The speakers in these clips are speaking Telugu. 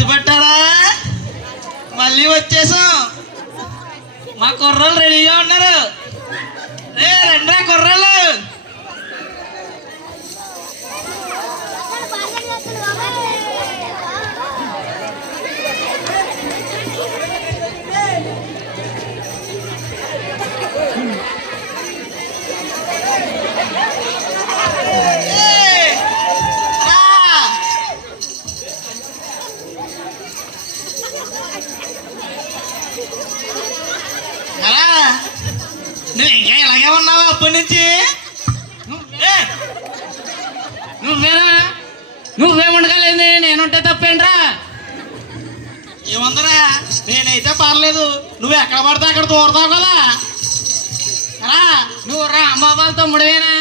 గుర్తుపట్టారా? మళ్ళీ వచ్చేసాం. మా కుర్రలు రెడీగా ఉన్నారు. రే రండి కుర్రలు. నువ్వు ఇంకా ఇలాగే ఉన్నావా అప్పటి నుంచి? నువ్వేముండగలేదు, నేనుంటే తప్పేంట్రా? ఏముందరా, నేనైతే పర్లేదు. నువ్వు ఎక్కడ పడితే అక్కడ దూరతావు కదా. నువ్వు రాంబాబాల తమ్ముడేనా?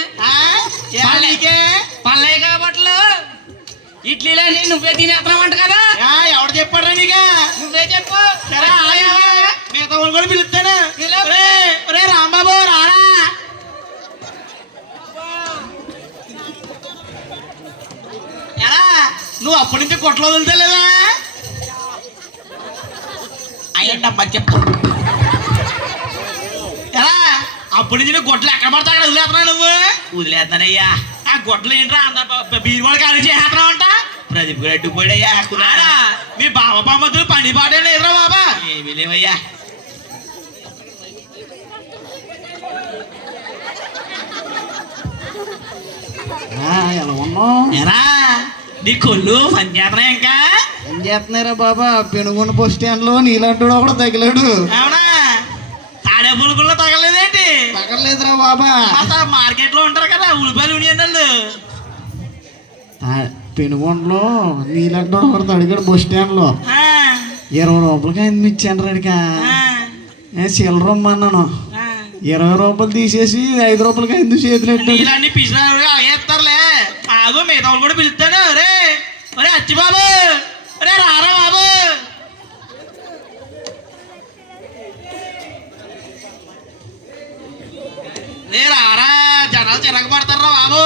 పల్లె కాబట్లు ఇడ్లీలని నువ్వే తినేస్తున్నావంట కదా. ఎవడు చెప్పాడు నీకు? నువ్వే చెప్పు. సరే మిగతా వాళ్ళు కూడా పిలుస్తాను. రే రాంబాబు రారా. ఎరా నువ్వు అప్పటి నుంచి కొట్లో వదులుతలేదా? అయ్యంటబ్బా చెప్పు. ఎరా అప్పటి నుంచి నువ్వు గొడ్లు ఎక్కడ పడతా అక్కడ వదిలేస్తున్నావు. నువ్వు వదిలేస్తానయ్యా. ఆ గొడ్లు ఏంట్రా అంత బీరు కూడా ఖాళీ చేస్తున్నావు అంట. ప్రదీప్ కూడా అడ్డుపోయాడయ్యా. మీ బావ బామ్మతులు పని పాటే లేదురా బాబా. ఏమీ లేవయ్యా. ఎలా ఉన్నావు? ఎరా నీ కొళ్ళు పని చేస్తున్నా ఇంకా? ఏం చేస్తున్నారా బాబా? పెనుగొండ బస్ స్టాండ్ లో నీలాంటి ఒకడు తగిలాడు. అవునా? తాడే పులుగుల్లో తగలేదేంటి? తగలేదురా బాబా. మార్కెట్ లో ఉంటారు కదా ఉల్లిపాయలు యూనియన్ వాళ్ళు. పెనుగొండలో నీలాంటి ఒకడు తడిగాడు బస్ స్టాండ్ లో. 20 రూపాయలకి ఆయన ఇచ్చాను రాడిక. చిల్లరమ్మన్నాను. 20 రూపాయలు తీసేసి 5 రూపాయలకి ఎందుకు చేతులు ఇలాంటి పిచ్చిగా అగేస్తారులే. ఆగో మిగతా వాళ్ళు కూడా పిలుస్తాను. రే ఒరే అచ్చి బాబు, రే రారా బాబు. రే రారా, జనాలు చిరగ పడతారా బాబు.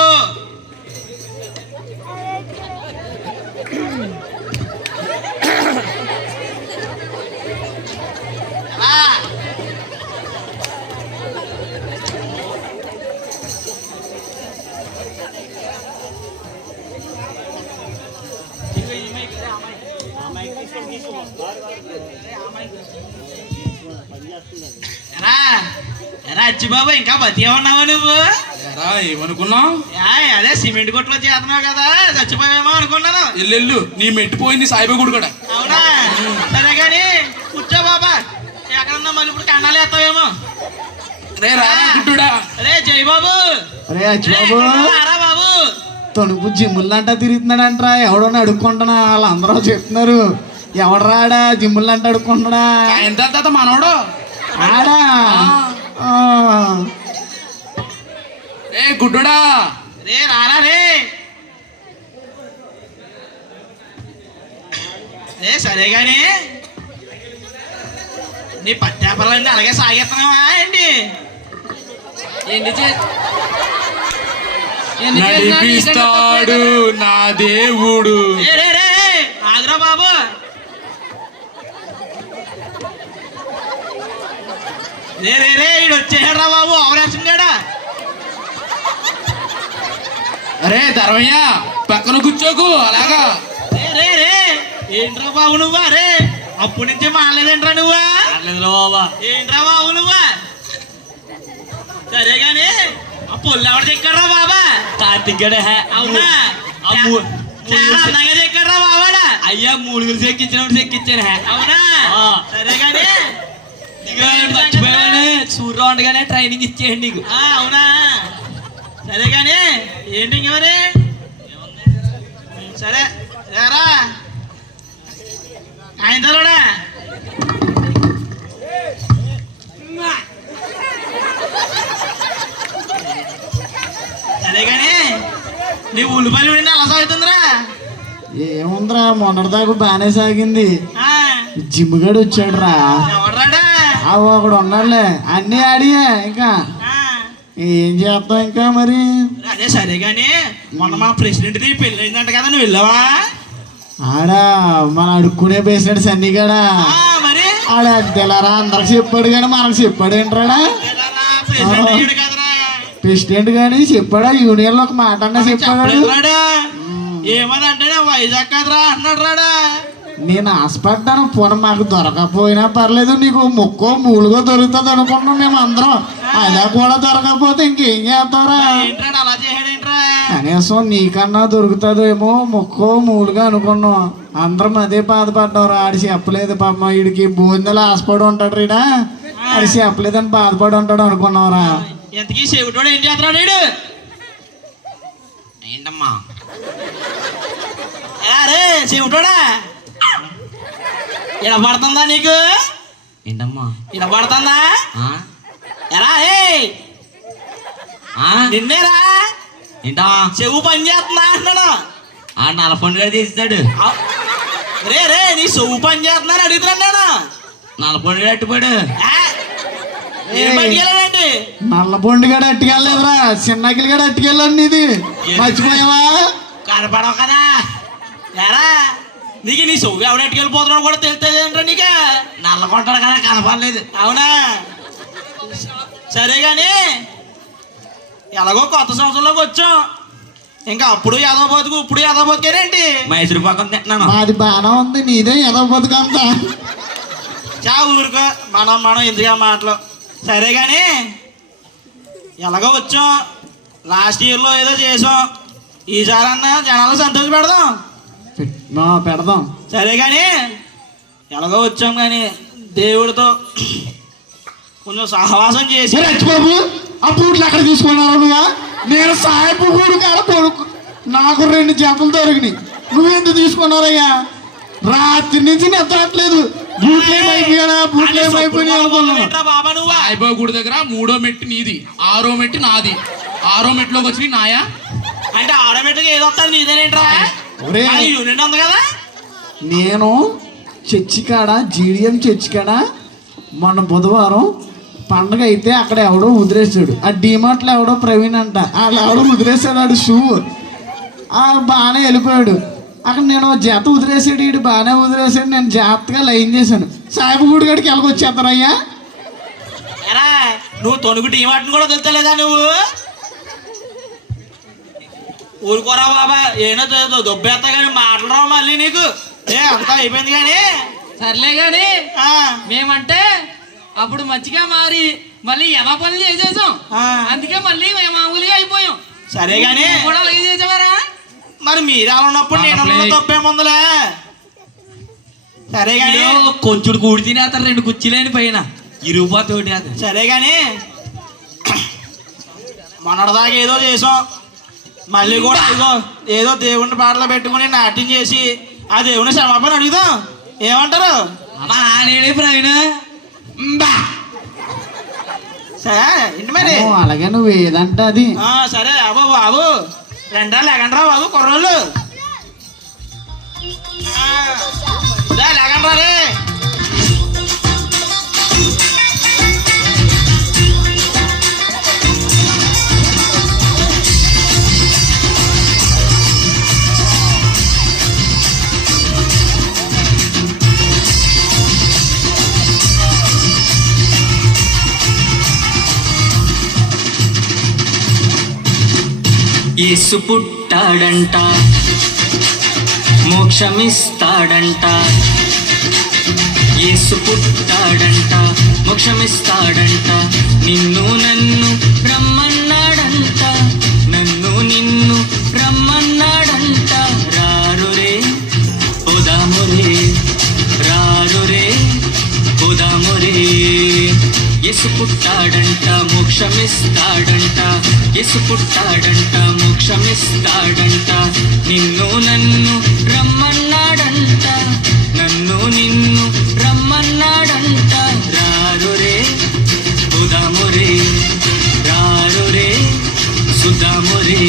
అచ్చిబాబు ఇంకా బతికే ఉన్నావా నువ్వు? ఏమనుకున్నావు? అదే సిమెంట్ కొట్లో చేస్తున్నావు కదా, చచ్చిపోయామో అనుకున్నాను. ఎల్లెళ్ళు నీ మెట్టిపోయింది సాయిబాబా గుడి కూడా. అవునా? సరే కానీ కూర్చో బాబా. ఎక్కడన్నా మళ్ళీ ఇప్పుడు కన్నాలు వేస్తావేమో. రే జై బాబు. అరే అచ్చిబాబు రారా బాబు. తణుకు జిమ్ములంటా తిరుగుతున్నాడంటరా. ఎవడన్నా అడుక్కుంటున్నా వాళ్ళందరూ చెప్తున్నారు. ఎవడు రాడా జిమ్ములంట అడుక్కుంటున్నా? ఎంత మనోడు ఆడా. ఏ గుడ్డుడా, రే రారా రే. సరే గాని నీ పట్టాపరాలన్నీ అలాగే సాగేస్తున్నావా ఏంటి? నడిపిస్తాడు నా దేవుడు. ఆగ్రా బాబు. రే ఈడు వచ్చేసాడ్రా బాబు. అవరేస్తున్నాడా? అరే ధర్మయ్య పక్కన కూర్చోకు అలాగా. రే ఏంట్రా బాబు నువ్వా? రే అప్పటి నుంచి మారలేదేంట్రా నువ్వా? బాబా ఏంట్రా బాబు నువ్వా? సరే గాని ఆ పొల్లు ఎవరు చెక్కాడ్రా బాబా? కార్తిక్. అవునా? చాలా అందంగా చెక్కాడ్రా బాబాడా. అయ్యా మూడుగులు చెక్కించినప్పుడు చెక్కించాను. అవునా? సరే గాని సూర్యరావు ఉండగానే ట్రైనింగ్ ఇచ్చేయండి నీకు. అవునా? సరే కానీ ఏంటి మరి? సరే రా ఆయన తోడా. సరే కానీ నీ ఉల్లిపాయలు అలా సాగుతుందిరా. ఏముందిరా, మొన్నటిదాకా బాగానే సాగింది. జిమ్ గడు వచ్చాడు రా. ఎవడ్రాడా? ఒకడు ఉన్నాడులే. అన్ని ఆడియే. ఇంకా ఏం చేస్తాం ఇంకా మరి. అదే సరే గాని మొన్న మా ప్రెసిడెంట్ది పెళ్ళి అయిందంట కదా, నువ్వు వెళ్ళావా? ఆడ మన అడుక్కునే పేసినాడు సన్నిగాడా మరి ఆడ తెలారా అందరికి చెప్పాడు కానీ మనకు చెప్పాడు ఏంట్రాడా ఎలారా? ప్రెసిడెంట్ అయ్యాడు కదరా. ప్రెసిడెంట్ కానీ చెప్పాడా యూనియన్ లో ఒక మాట అన్నా చెప్పాడు చెప్పలేదు రాడా? ఏమని అంటే వైజాగ్ కదరా అన్నాడు రాడా. నేను ఆశపడ్డాను పోనీ మాకు దొరకకపోయినా పర్లేదు నీకు ముక్కో మూలుగో దొరుకుతుంది అనుకున్నాం మేము అందరం అలా కూడా దొరకకపోతే ఇంకేం చేస్తారా ఏంట్రాడు అలా చేశాడేంట్రా? కనీసం నీకన్నా దొరుకుతుందేమో ముక్కో మూలుగా అనుకున్నాం అందరం అదే బాధపడ్డారు ఆడి చెప్పలేదు పాప వీడికి భోజనాలు ఆశపడి ఉంటాడు రీడా ఆడి చెప్పలేదని బాధపడి ఉంటాడు అనుకున్నావురా ఎంతకీ చెవిటోడు ఏం చేస్తున్నాడు వీడు? ఏంటమ్మా అరే చెవిటోడా ఇలా పడుతుందా నీకు? ఏంటమ్మా ఇలా పడుతుందా? ఆ? ఎరా ఏ ఆ? నిన్నేరా ఏంటా చెవు పని చేస్తుందా అంటున్నాడు. ఆ నలపండు గారు తీస్తాడు రే రే నీ చెవు పని చేస్తున్నా అని అడుగుతున్నాను నేను. నలపండు గారు అట్టుపోయాడు ఆ? ఏం పట్టుకెళ్ళాడండి? నల్ల బొండి గడ అట్టుకెళ్ళలేదురా చిన్నకిలి గడ అట్టుకెళ్ళండి ఇది మర్చిపోయావా కనపడవు కదా ఎరా నీకు నీ చెవు ఎవడు ఎట్టుకెళ్ళిపోతున్నాడు కూడా తెలుస్తుంది ఏంట్రా నీకు? నల్లకొంటాడు కదా కనపడలేదు అవునా సరే కానీ ఎలాగో కొత్త సంవత్సరంలోకి వచ్చాం ఇంకా అప్పుడు యాదవ బతుకు ఇప్పుడు యాదవ బతుకేనేంటి? మైసూరు పక్కన తింటున్నాను మాది బాగానే ఉంది నీదే ఏదో బతుకంతా చా ఊరుకో మనం ఎందుకు మాటలు సరే కానీ ఎలాగో వచ్చాం లాస్ట్ ఇయర్లో ఏదో చేసాం ఈసారన్నా జనాలు సంతోష పెడదాం పెడదాం సరే కానీ ఎలాగో వచ్చాం కానీ దేవుడితో కొంచెం సహవాసం చేసి బాబు ఆ బూట్లు అక్కడ తీసుకున్నావు నువ్వా నేను సాయపు గూడు కాడ కొడుకు నాకు 2 జతలు దొరికినాయి నువ్వెందుకు తీసుకున్నారయ్యా రాత్రి నుంచి నెత్తట్లేదు బూట్లేమైపోయాడా బూట్లేమైపోయినా అనుకున్నాను ఏంట్రా బాబా నువ్వా అయిపోయి గుడి దగ్గర 3వ మెట్టు నీది 6వ మెట్టు నాది 6వ మెట్టులోకి వచ్చి నాయా అంటే ఆటోమేటిక్గా ఏదో వస్తుంది నీదేనేంట్రా ఒరే. యూనిట్ ఉంది కదా నేను చర్చి కాడ జీడిఎం చర్చి కాడ మొన్న బుధవారం పండగ అయితే అక్కడ ఎవడో వదిలేసాడు ఆ డిమార్ట్లో ఎవడో ప్రవీణ్ అంట వాళ్ళు ఎవడో వదిలేసాడు ఆడు షూ బాగానే వెళ్ళిపోయాడు అక్కడ నేను జత వదిలేసాడు వీడు బాగానే వదిలేసాడు నేను జాగ్రత్తగా లైన్ చేశాను సాయిబు గుడి గడికి వెళ్ళకొచ్చేస్తానయ్యా ఎరా నువ్వు తొనుగు టీమాటను కూడా తెలుస్తలేదా నువ్వు ఊరుకోరా బాబా ఏనో దొబ్బేస్తా కానీ మాట్లాడరావు మళ్ళీ నీకు అంతా అయిపోయింది కానీ సర్లే గాని ఆ, మేమంటే అప్పుడు మంచిగా మారి మళ్ళీ ఎలా పనులు చేసేసాం ఆ. అందుకే మళ్ళీ మేము మామూలుగా అయిపోయాం సరే కానీ నువ్వు కూడా అలాగే చేసేవారా మరి మీరు ఎలా ఉన్నప్పుడు నేను ఉన్న తప్పేముందులే సరే కానీ కొంచెం కూడి తినేస్తారు 2 కుర్చీలేని పైన ఇరుగుపోతోటి అది సరే కానీ మొన్నటిదాకా ఏదో చేసాం మళ్ళీ కూడా ఏదో దేవుడిని పాటలు పెట్టుకుని నాట్యం చేసి ఆ దేవుని క్షమాపణ అడుగుదాం ఏమంటారు? అమ్మా నేనే ప్రవీణ సరే ఇంటి మరి అలాగే నువ్వు ఏదంటే అది సరే అబ్బో బాబు రెండా లేకండ్రా బాబు కుర్రోళ్ళు లేకండ్రా రే యేసు పుట్టాడంట మోక్షమిస్తాడంట యేసు పుట్టాడంట మోక్షమిస్తాడంట నిన్ను నన్ను రమ్మన్నాడంట నన్ను నిన్ను రమ్మన్నాడంట రారు రే పోదాము రే రారు రే పోదాము రే యేసు పుట్టాడంట మోక్షమిస్తాడంట యేసు పుట్టాడంట మోక్షమిస్తాడంట నిన్ను నన్ను రమ్మన్నాడంట నన్ను నిన్ను రమ్మన్నాడంట రారు రే పోదాము రే రారు రే సుదాము రే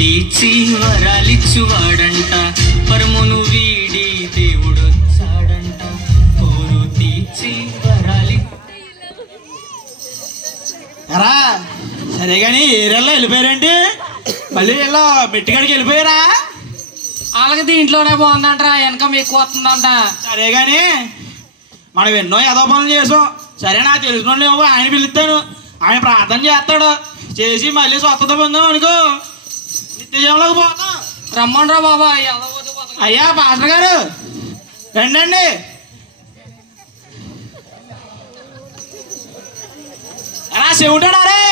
తీర్చి వరాలిచ్చువాడంట పరమును వీడి దేవుడొచ్చాడంట పోరు తీర్చి వరాలి ఎరా సరే కానీ ఏరియాలో వెళ్ళిపోయారేంటి మళ్ళీ వీళ్ళు మెట్టికాడికి వెళ్ళిపోయారా వాళ్ళకి దీంట్లోనే బాగుందంటరా వెనక ఎక్కువ వస్తుందంట. సరే కానీ మనం ఎన్నో ఏదో పనులు చేసాం. సరే నాకు తెలిసిన వాళ్ళు ఆయన పిలుస్తాను, ఆయన ప్రార్థన చేస్తాడు, చేసి మళ్ళీ స్వస్థత పొందాం అనుకో నిత్యజంలోకి పోతాం. రమ్మండ్రా బాబా. అయ్యా పాస్టర్ గారు రండి. ఎలా చెవుటాడా రే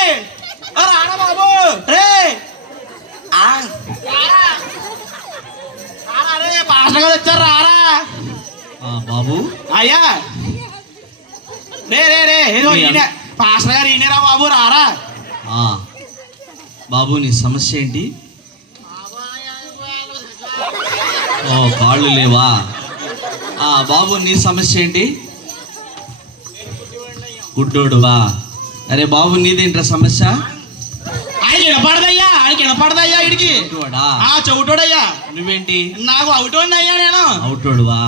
రారా బాబు రే రే పాస్టర్ గారు వచ్చారు రారా బాబు అయ్యా రే ఏదో ఈయన పాస్టర్ గారు ఈయనరా బాబు రారా. బాబు నీ సమస్య ఏంటి? ఓ కాళ్ళు లేవా? బాబు నీ సమస్య ఏంటి? గుడ్డోడువా? అరే బాబు నీదేంట్రా సమస్య? ఆయన వినపడదయ్యా ఇడికి చెవుటోడయ్యా. నువ్వేంటి? నాకు అవుటోండి అయ్యా నేను. అవుటోడువా?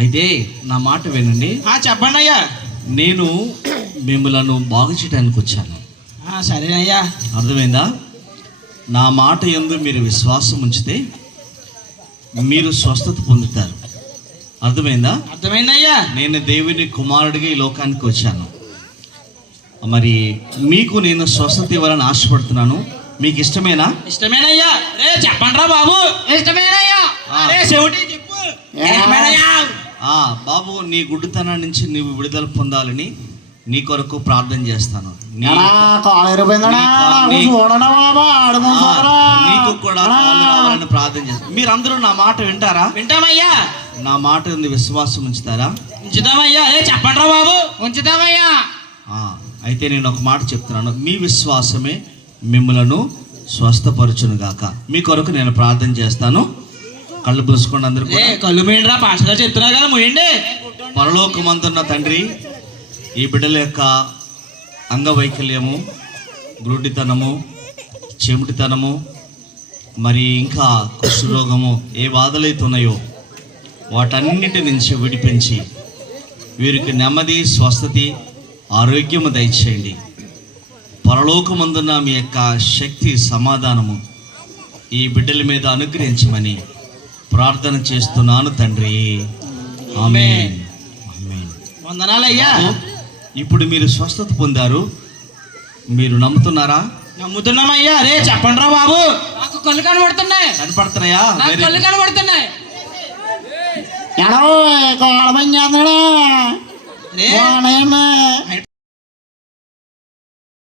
అయితే నా మాట వినండి. చెప్పండి అయ్యా. నేను మిమ్మలను బాగు చేయడానికి వచ్చాను. సరేనయ్యా. అర్థమైందా? నా మాట యందు మీరు విశ్వాసం ఉంచితే మీరు స్వస్థత పొందుతారు. అర్థమైందా? అర్థమైందయ్యా. నేను దేవుని కుమారుడిగా ఈ లోకానికి వచ్చాను. మరి మీకు నేను స్వస్థత ఇవ్వాలని ఆశపడుతున్నాను. మీకు ఇష్టమేనా? ఇష్టమేనయ్యా. రే చెప్పండిరా బాబు. ఇష్టమేనయ్యా. రే చెవిటి చెప్పు. బాబు నీ గుడ్డితనం నుంచి నీవు విడుదల పొందాలని నీ కొరకు ప్రార్థన చేస్తాను. నీకు కూడా కావాలని ప్రార్థన చేస్తాను. మీరందరూ నా మాట వింటారా? వింటామయ్యా. నా మాట ఉంది విశ్వాసం ఉంచుతారా? ఉంచుతామయ్యా. అదే చెప్పండిరా బాబు. ఉంచుతామయ్యా. అయితే నేను ఒక మాట చెప్తున్నాను. మీ విశ్వాసమే మిమ్మలను స్వస్థపరచును గాక. మీ కొరకు నేను ప్రార్థన చేస్తాను. కళ్ళు పూసుకోండి అందరూ కూడా. కళ్ళు మూయండిరా పాస్టర్ గారు చెప్తున్నారు కదా మూయండి. పరలోకమందున్న తండ్రి, ఈ బిడ్డల యొక్క అంగవైకల్యము, గ్రుడ్డితనము, చెమిటితనము, మరి ఇంకా కుష్ఠరోగము ఏ బాధలైతే ఉన్నాయో వాటన్నిటి నుంచి విడిపించి వీరికి నెమ్మది, స్వస్థతి, ఆరోగ్యము దయచేయండి. పరలోకమందున్న మీ యొక్క శక్తి, సమాధానము ఈ బిడ్డల మీద అనుగ్రహించమని ప్రార్థన చేస్తున్నాను తండ్రి. ఆమేన్. ఆమేన్. వందనాలయ్యా. ఇప్పుడు మీరు స్వస్థత పొందారు. మీరు నమ్ముతున్నారా? నమ్ముతున్నామయ్యా. రే చెప్పండిరా బాబు. నాకు కళ్ళు కనబడుతున్నాయి. కనపడుతున్నాయా? నాకు కళ్ళు కనబడుతున్నాయి. కోళ్ళ పని చేస్తున్నాడా?